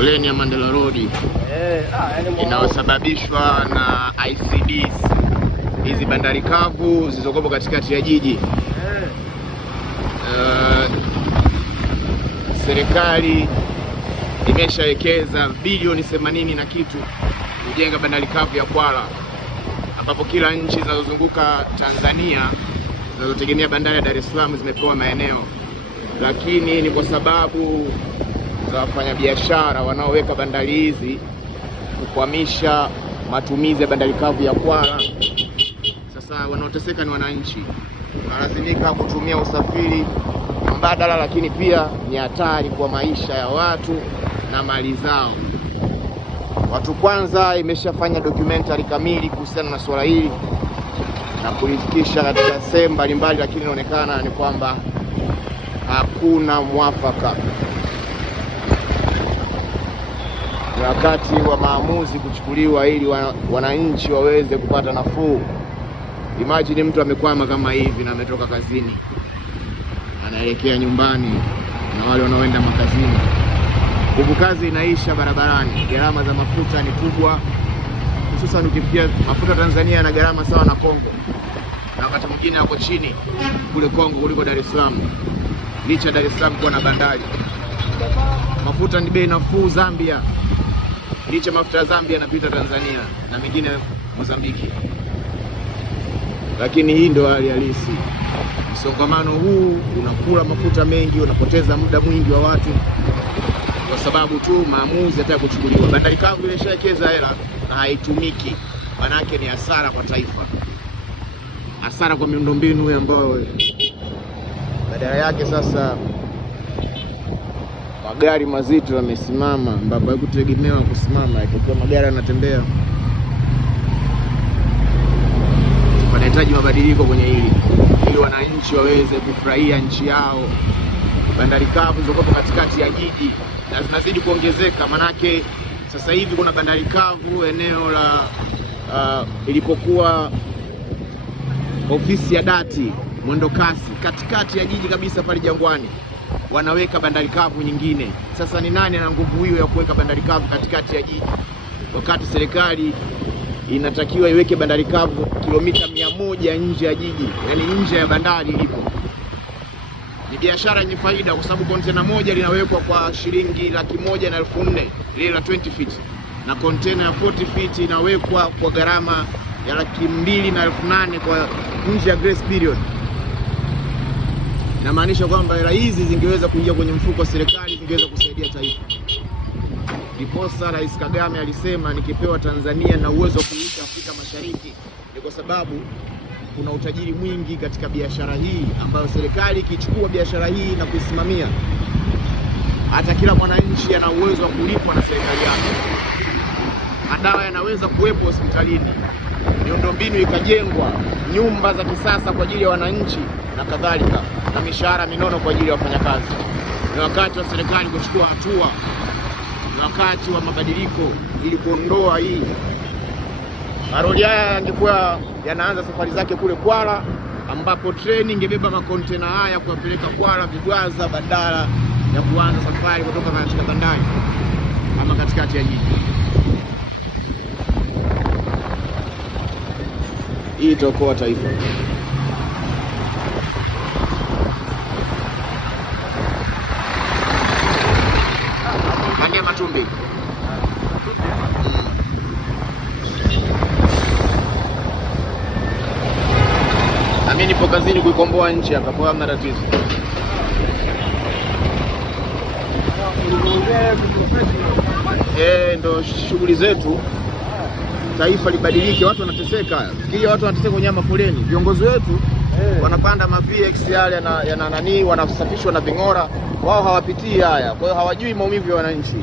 foleni ya Mandela Road inayosababishwa na ICDs, hizi bandari kavu zilizokuwa katikati ya jiji. Serikali imeshawekeza bilioni 80 na kitu kujenga bandari kavu ya Kwala, ambapo kila nchi zinazozunguka Tanzania zinazotegemea bandari ya Dar es Salaam zimepewa maeneo, lakini ni kwa sababu za wafanyabiashara wanaoweka bandari hizi kukwamisha matumizi ya bandari kavu ya Kwala. Sasa wanaoteseka ni wananchi, wanalazimika kutumia usafiri mbadala, lakini pia ni hatari kwa maisha ya watu na mali zao. Watu Kwanza imeshafanya documentary kamili kuhusiana na swala hili na kulifikisha katika sehemu mbalimbali, lakini inaonekana ni kwamba hakuna mwafaka. Ni wakati wa maamuzi kuchukuliwa ili wananchi waweze kupata nafuu. Imagine mtu amekwama kama hivi na ametoka kazini anaelekea nyumbani, na wale wanaoenda makazini, nguvu kazi inaisha barabarani, gharama za mafuta ni kubwa, hususan ukifikia mafuta Tanzania na gharama sawa na Kongo, na wakati mwingine yako chini kule Kongo kuliko Dar es Salaam, licha Dar es Salaam kuwa na bandari. Mafuta ni bei nafuu Zambia, licha mafuta ya Zambia yanapita Tanzania na mengine Mozambiki. Lakini hii ndio hali halisi. Msongamano huu unakula mafuta mengi, unapoteza muda mwingi wa watu kwa sababu tu maamuzi hata kuchukuliwa. Bandari kavu imeshawekeza hela na haitumiki, manake ni hasara kwa taifa, hasara kwa miundombinu ambayo badala yake sasa magari mazito yamesimama, ambapo haikutegemewa kusimama. Ikiwa magari yanatembea, wanahitaji mabadiliko kwenye hili ili wananchi waweze kufurahia nchi yao. Bandari kavu ziko katikati ya jiji na zinazidi kuongezeka, manake sasa hivi kuna bandari kavu eneo la ilipokuwa ofisi ya dati mwendo kasi katikati ya jiji kabisa pale Jangwani, wanaweka bandari kavu nyingine. Sasa ni nani ana nguvu hiyo ya kuweka bandari kavu katikati ya jiji, wakati serikali inatakiwa iweke bandari kavu kilomita 100 nje ya jiji, yani nje ya bandari ilipo? Ni biashara yenye faida, kwa sababu kontena moja linawekwa kwa shilingi 1,104,000 lile la 20 feet, na kontena ya 40 feet inawekwa kwa gharama ya 2,800,000 kwa nje ya grace period. Inamaanisha kwamba hela hizi zingeweza kuingia kwenye mfuko wa serikali, zingeweza kusaidia taifa. Ndiposa Rais Kagame alisema nikipewa Tanzania na uwezo wa kuilisha Afrika Mashariki, ni kwa sababu kuna utajiri mwingi katika biashara hii, ambayo serikali ikichukua biashara hii na kuisimamia, hata kila mwananchi ana uwezo wa kulipwa na serikali yake. Madawa yanaweza kuwepo hospitalini, miundombinu ikajengwa, nyumba za kisasa kwa ajili ya wananchi na kadhalika, na mishahara minono kwa ajili ya wafanyakazi. Ni wakati wa serikali kuchukua hatua, ni wakati wa mabadiliko ili kuondoa hii. Maroli haya yangekuwa yanaanza safari zake kule Kwala, ambapo treni ingebeba makontena haya kuwapeleka Kwala Vigwaza, badala ya kuanza safari kutoka katika bandari ama katikati ya jiji. Hii itaokoa taifa. Mange Matumbi. Mimi nipo kazini kuikomboa nchi hapa, kwa hamna tatizo. Ndo shughuli zetu. Taifa libadilike, watu wanateseka. Fikiria watu wanateseka kwenye mafoleni. Viongozi wetu wanapanda ma-PX yale yana nani, wanasafishwa na ving'ora. Wao hawapitii haya, kwa hiyo hawajui maumivu ya wananchi.